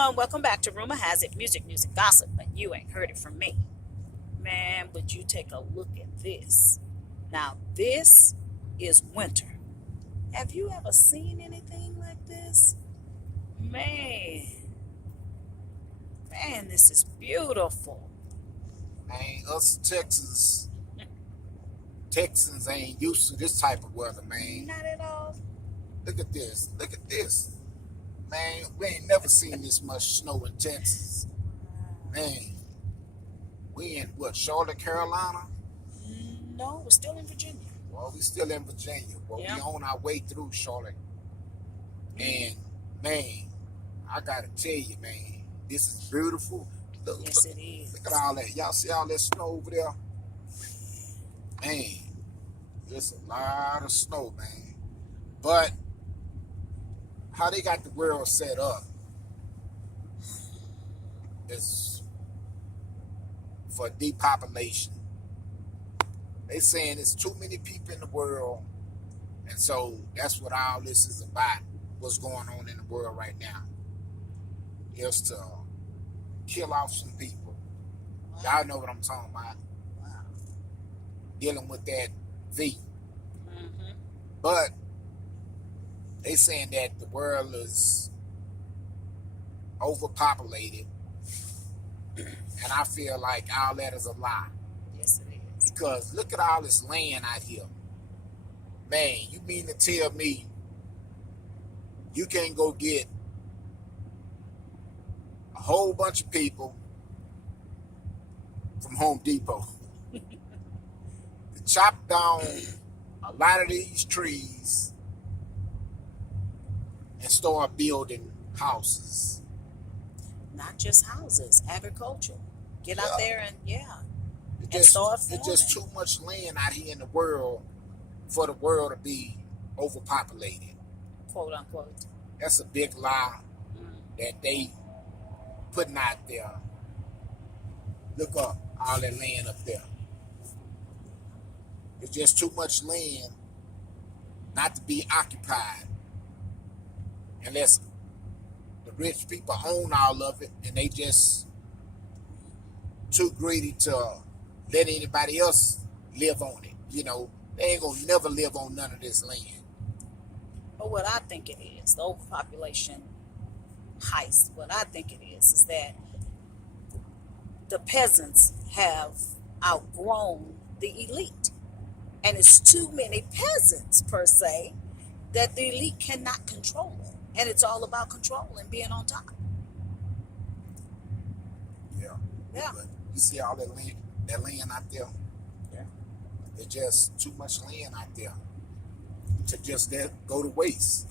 Hello and welcome back to Rumor Has It, music, news, and gossip, but you ain't heard it from me. Man, would you take a look at this? Now, this is winter. Have you ever seen anything like this? Man, this is beautiful. Man, us Texans ain't used to this type of weather, man. Not at all. Look at this. Look at this. Man, we ain't never seen this much snow in Texas. Man, we in what, Charlotte, Carolina? No, we're still in Virginia. Well, we still in Virginia. Well, Yeah. we on our way through Charlotte. And, man, I gotta tell you, man, this is beautiful. Look, Yes, it is. Look at all that. Y'all see all that snow over there? Man, there's a lot of snow, man. But how they got the world set up is for depopulation. They saying there's too many people in the world, and so that's what all this is about. What's going on in the world right now is to kill off some people. Y'all know what I'm talking about. Wow. Dealing with that V. Mm-hmm. But they saying that the world is overpopulated, and I feel like all that is a lie. Yes, it is. Because look at all this land out here. Man, you mean to tell me you can't go get a whole bunch of people from Home Depot to chop down a lot of these trees and start building houses? Not just houses, agriculture. Get out there and It's start just too much land out here in the world for the world to be overpopulated. quote unquote. That's a big lie that they putting out there. Look up all that land up there. It's just too much land not to be occupied unless the rich people own all of it and they just too greedy to let anybody else live on it. You know, they ain't gonna never live on none of this land. But what I think it is, the overpopulation heist, what I think it is that the peasants have outgrown the elite. And it's too many peasants, per se, that the elite cannot control it. And it's all about control and being on top. Yeah. Yeah. But you see all that land out there? Yeah. There's just too much land out there to just let go to waste.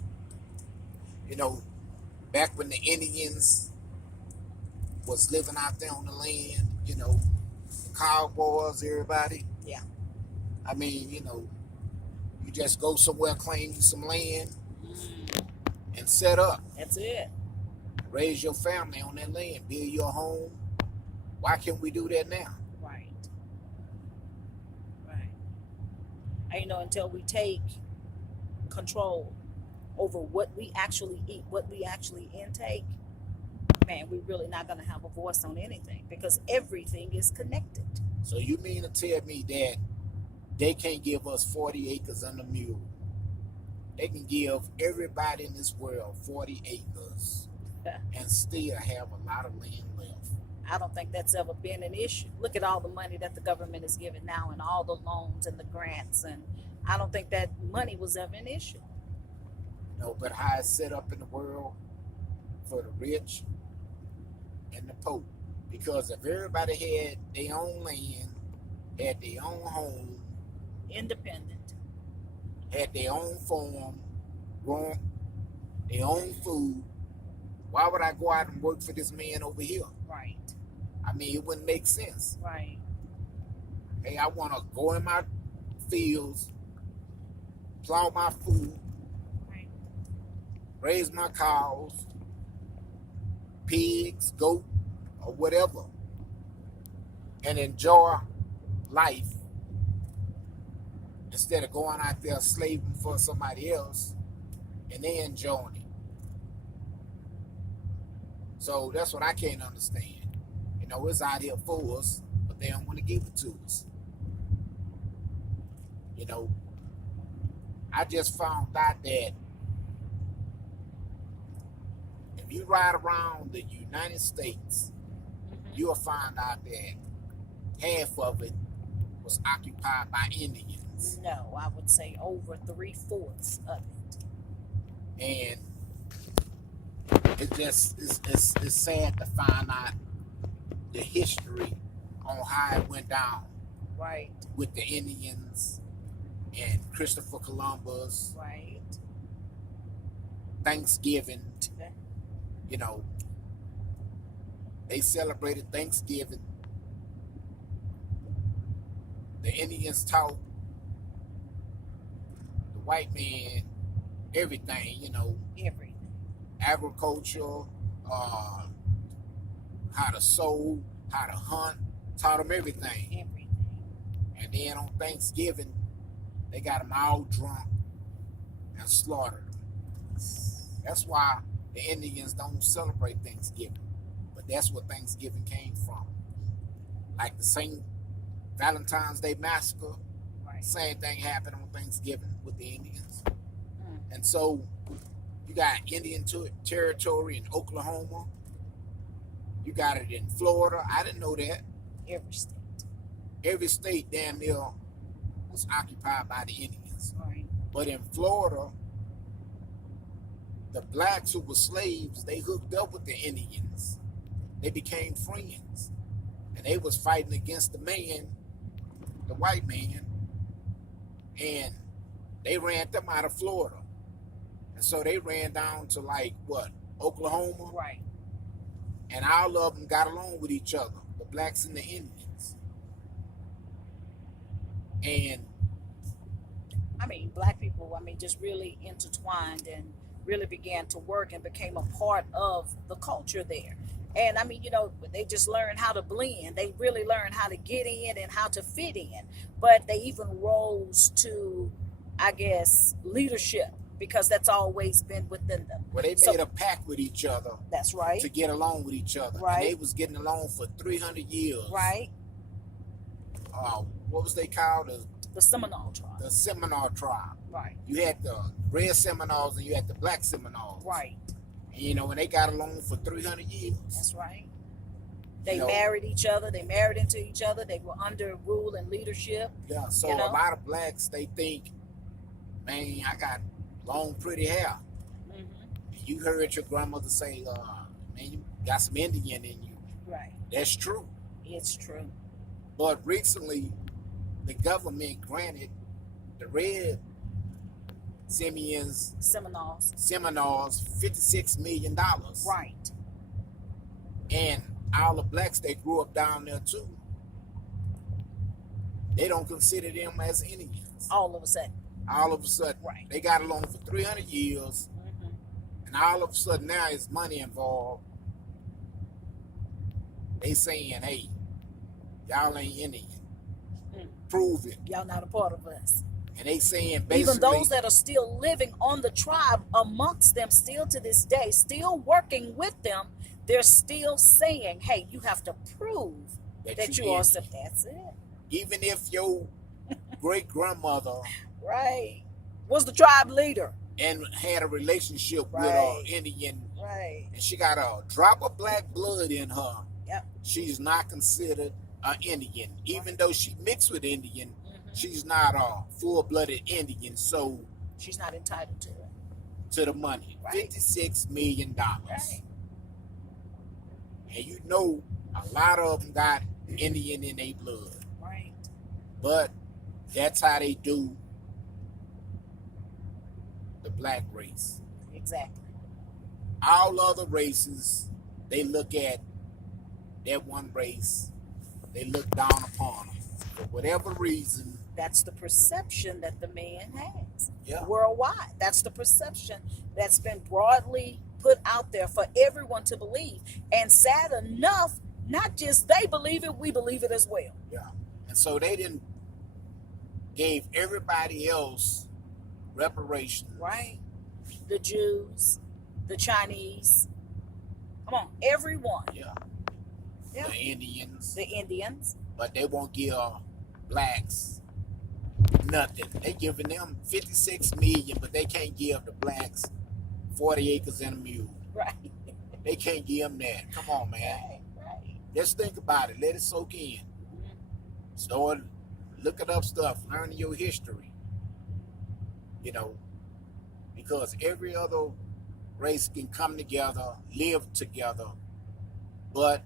You know, back when the Indians was living out there on the land, you know, the cowboys, everybody. Yeah. I mean, you know, you just go somewhere, claim you some land, and set up. That's it. Raise your family on that land, build your home. Why can't we do that now? Right. And until we take control over what we actually eat, what we actually intake, man, we're really not going to have a voice on anything because everything is connected. So you mean to tell me that they can't give us 40 acres and a mule? They can give everybody in this world 40 acres and still have a lot of land left. I don't think that's ever been an issue. Look at all the money that the government is giving now and all the loans and the grants, and I don't think that money was ever an issue. No, but how it's set up in the world for the rich and the poor. Because if everybody had their own land, had their own home, Independent. had their own farm, growing their own food, why would I go out and work for this man over here? Right. I mean, it wouldn't make sense. Right. Hey, I want to go in my fields, plow my food, Right. raise my cows, pigs, goat, or whatever, and enjoy life instead of going out there slaving for somebody else and they enjoying it. So that's what I can't understand. You know, it's out here for us, but they don't want to give it to us. You know, I just found out that if you ride around the United States, you'll find out that half of it was occupied by Indians. No, I would say over 3/4 of it. And it's sad to find out the history on how it went down. Right. With the Indians and Christopher Columbus. Right. Thanksgiving. Okay. You know, they celebrated Thanksgiving. The Indians taught the white man everything, you know. Everything. Agriculture, how to sow, how to hunt, taught them everything. Everything. And then on Thanksgiving, they got them all drunk and slaughtered them. That's why the Indians don't celebrate Thanksgiving. But that's where Thanksgiving came from. Like the same Valentine's Day massacre, right. Same thing happened on Thanksgiving with the Indians. And so you got Indian territory in Oklahoma. You got it in Florida. I didn't know that. Every state. Every state damn near was occupied by the Indians. Right. But in Florida, the blacks who were slaves, they hooked up with the Indians. They became friends. And they was fighting against the man, the white man, and they ran them out of Florida. And so they ran down to like, what, Oklahoma? Right. And all of them got along with each other, the blacks and the Indians. And I mean, black people, just really intertwined and really began to work and became a part of the culture there. And they just learned how to blend. They really learned how to get in and how to fit in. But they even rose to, I guess, leadership, because that's always been within them. Well, they made a pact with each other. That's right. To get along with each other. Right. And they was getting along for 300 years. Right. What was they called? The Seminole tribe. The Seminole tribe. Right. You had the red Seminoles and you had the black Seminoles. Right. And, and they got along for 300 years. That's right. They married each other. They married into each other. They were under rule and leadership. Yeah, so a lot of blacks, they think, man, I got long, pretty hair. Mm-hmm. And you heard your grandmother say, man, you got some Indian in you. Right. That's true. It's true. But recently, the government granted the red Seminoles $56 million. Right. And all the blacks that grew up down there too, they don't consider them as Indians. All of a sudden. Right. They got along for 300 years. Mm-hmm. And all of a sudden now there's money involved. They saying, hey, y'all ain't Indian. Prove it. Y'all not a part of us. And they saying basically, even those that are still living on the tribe amongst them still to this day, still working with them, they're still saying, hey, you have to prove that you are. That's it. Even if your great grandmother right was the tribe leader and had a relationship with an Indian, right, and she got a drop of black blood in her, yep, she's not considered an Indian. Even though she mixed with Indian, she's not a full-blooded Indian, so she's not entitled to it. To the money. Right. $56 million. Right. And a lot of them got Indian in their blood. Right. But that's how they do the black race. Exactly. All other races, they look at that one race, they look down upon them. For whatever reason. That's the perception that the man has. Yeah. Worldwide. That's the perception that's been broadly put out there for everyone to believe. And sad enough, not just they believe it, we believe it as well. Yeah. And so they didn't gave everybody else reparations. Right. The Jews, the Chinese, Come on, everyone. Yeah. Yeah. The Indians. The Indians. But they won't give blacks nothing. They giving them 56 million, but they can't give the blacks 40 acres and a mule. Right. They can't give them that. Come on, man. Right. Just think about it. Let it soak in. Start looking up stuff, learning your history. You know, because every other race can come together, live together, but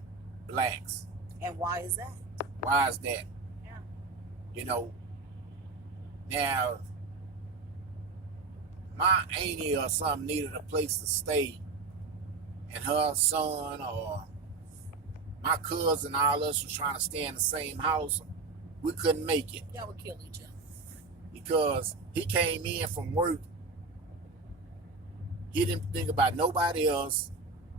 blacks. And why is that? Why is that? Yeah. You know, now my auntie or something needed a place to stay, and her son or my cousin, all us was trying to stay in the same house. We couldn't make it. Y'all would kill each other. Because he came in from work. He didn't think about nobody else.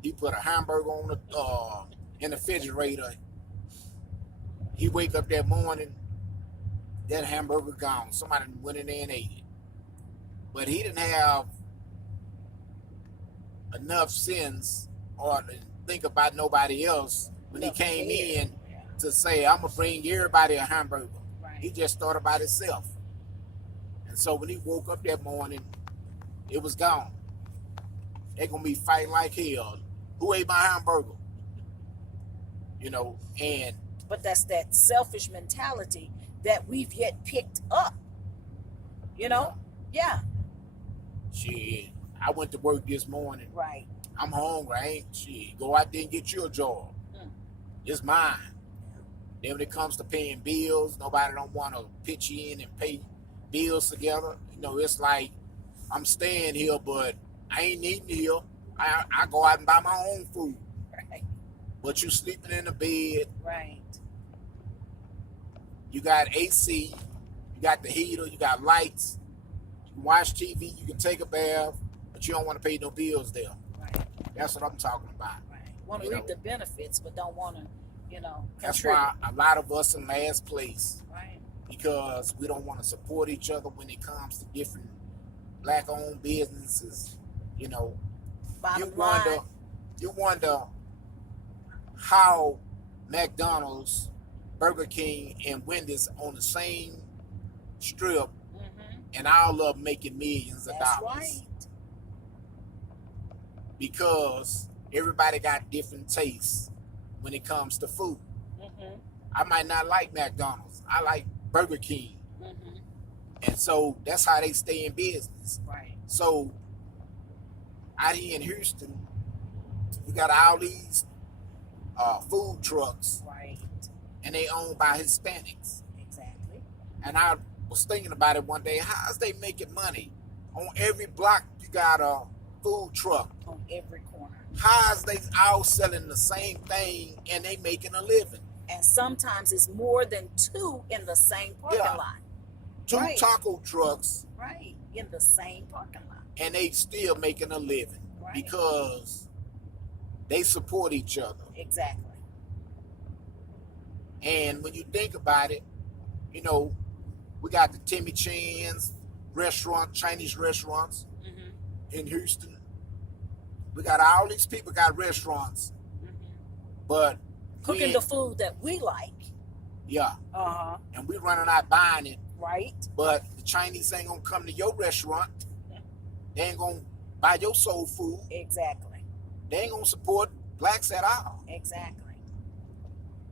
He put a hamburger on in the refrigerator. He wake up that morning, that hamburger gone. Somebody went in there and ate it. But he didn't have enough sense or to think about nobody else when he came in to say, I'm going to bring everybody a hamburger. Right. He just thought about himself. And so when he woke up that morning, it was gone. They're going to be fighting like hell. Who ate my hamburger? You know, and... But that's that selfish mentality that we've yet picked up. You know? Yeah. Shit, I went to work this morning. Right. I'm hungry. I ain't shit. Go out there and get your job. It's mine. Then when it comes to paying bills, nobody don't want to pitch in and pay bills together. You know, it's like I'm staying here, but I ain't eating here. I go out and buy my own food. Right. But you sleeping in the bed. Right. You got AC. You got the heater. You got lights. You can watch TV. You can take a bath. But you don't want to pay no bills there. Right. That's what I'm talking about. Right. Want to reap the benefits, but don't want to, That's contribute. why a lot of us in last place. Right. Because we don't want to support each other when it comes to different black-owned businesses. You know, you wonder how McDonald's, Burger King, and Wendy's on the same strip, and all of them making millions of dollars. Right. Because everybody got different tastes when it comes to food. I might not like McDonald's. I like Burger King. And so that's how they stay in business. Right. So out here in Houston, we got all these food trucks. Right. And they owned by Hispanics. Exactly. And I was thinking about it one day. How's they making money? On every block, you got a food truck. On every corner. How's they all selling the same thing and they making a living? And sometimes it's more than two in the same parking lot. Two taco trucks. Right. In the same parking lot. And they still making a living. Right. Because they support each other. Exactly. And when you think about it, we got the Timmy Chan's restaurant, Chinese restaurants in Houston. We got all these people got restaurants, but cooking the food that we like. Yeah. And we running out buying it. Right. But the Chinese ain't gonna come to your restaurant. They ain't gonna buy your soul food. Exactly. They ain't gonna support blacks at all. Exactly.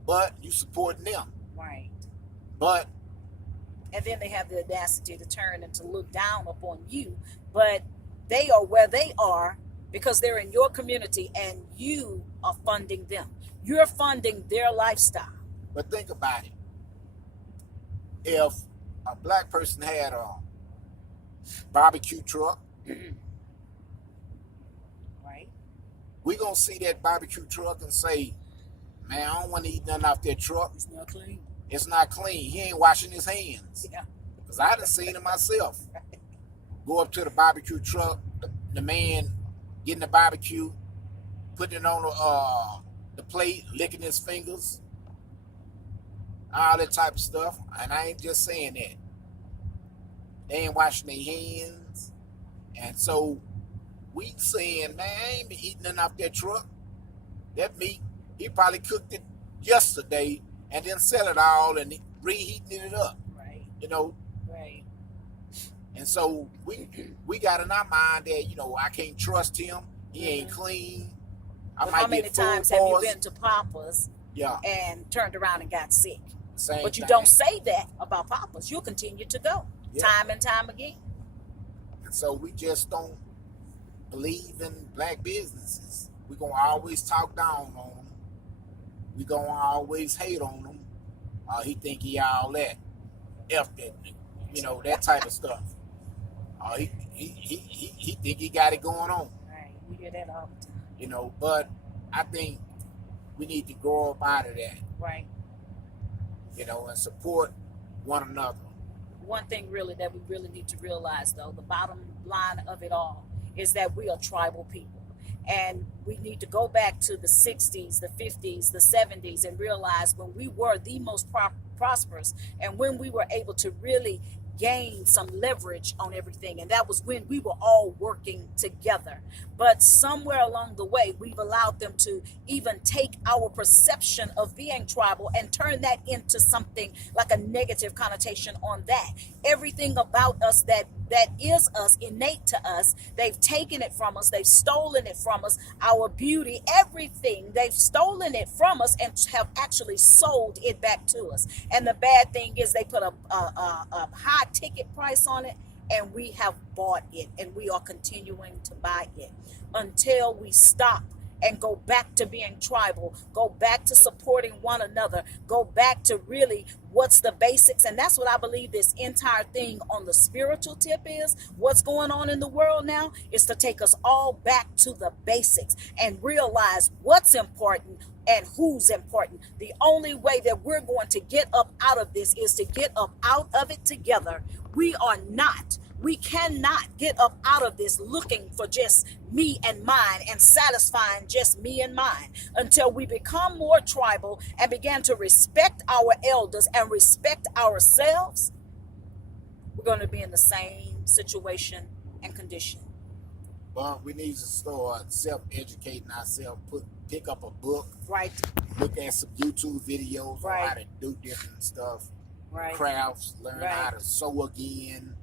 But you supporting them. Right. But and then they have the audacity to turn and to look down upon you. But they are where they are because they're in your community and you are funding them. You're funding their lifestyle. But think about it. If a black person had a barbecue truck, right, we gonna see that barbecue truck and say, man, I don't want to eat nothing off that truck. It's not clean. It's not clean. He ain't washing his hands. Yeah. Because I done seen it myself. Go up to the barbecue truck, the man getting the barbecue, putting it on the plate, licking his fingers, all that type of stuff. And I ain't just saying that. They ain't washing their hands. And so we saying, man, I ain't been eating nothing off that truck. That meat, he probably cooked it yesterday and then sell it all and reheating it up. Right. You know. Right. And so we got in our mind that, you know, I can't trust him. He ain't clean. I But might how many get food times have you poison. been to Papa's Yeah. and turned around and got sick? Same But you thing. don't say that about Papa's. You'll continue to go time and time again. And so we just don't believe in black businesses. We're going to always talk down on them. We're going to always hate on them. He think he all that. F that nigga. You know, that type of stuff. He think he got it going on. Right. We hear that all the time. You know, but I think we need to grow up out of that. Right. You know, and support one another. One thing really that we really need to realize, though, the bottom line of it all is that we are tribal people. And we need to go back to the 60s, the 50s, the 70s and realize when we were the most prosperous and when we were able to really gain some leverage on everything. And that was when we were all working together. But somewhere along the way, we've allowed them to even take our perception of being tribal and turn that into something like a negative connotation on that. Everything about us that is us, innate to us, they've taken it from us, they've stolen it from us, our beauty, everything, they've stolen it from us and have actually sold it back to us. And the bad thing is they put a high ticket price on it, and we have bought it, and we are continuing to buy it until we stop and go back to being tribal, go back to supporting one another, go back to really what's the basics. And that's what I believe this entire thing on the spiritual tip is. What's going on in the world now is to take us all back to the basics and realize what's important and who's important. The only way that we're going to get up out of this is to get up out of it together. We cannot get up out of this looking for just me and mine and satisfying just me and mine until we become more tribal and begin to respect our elders and respect ourselves. We're going to be in the same situation and condition. But we need to start self-educating ourselves, pick up a book, right? Look at some YouTube videos right. on how to do different stuff, right? Crafts, learn right. how to sew again,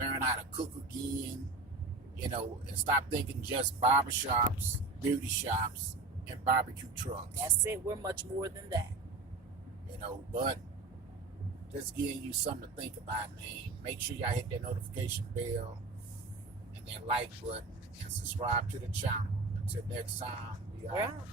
learn how to cook again, you know, and stop thinking just barbershops, beauty shops, and barbecue trucks. That's it. We're much more than that. You know, but just giving you something to think about, man. Make sure y'all hit that notification bell and that like button and subscribe to the channel. Until next time, we are out.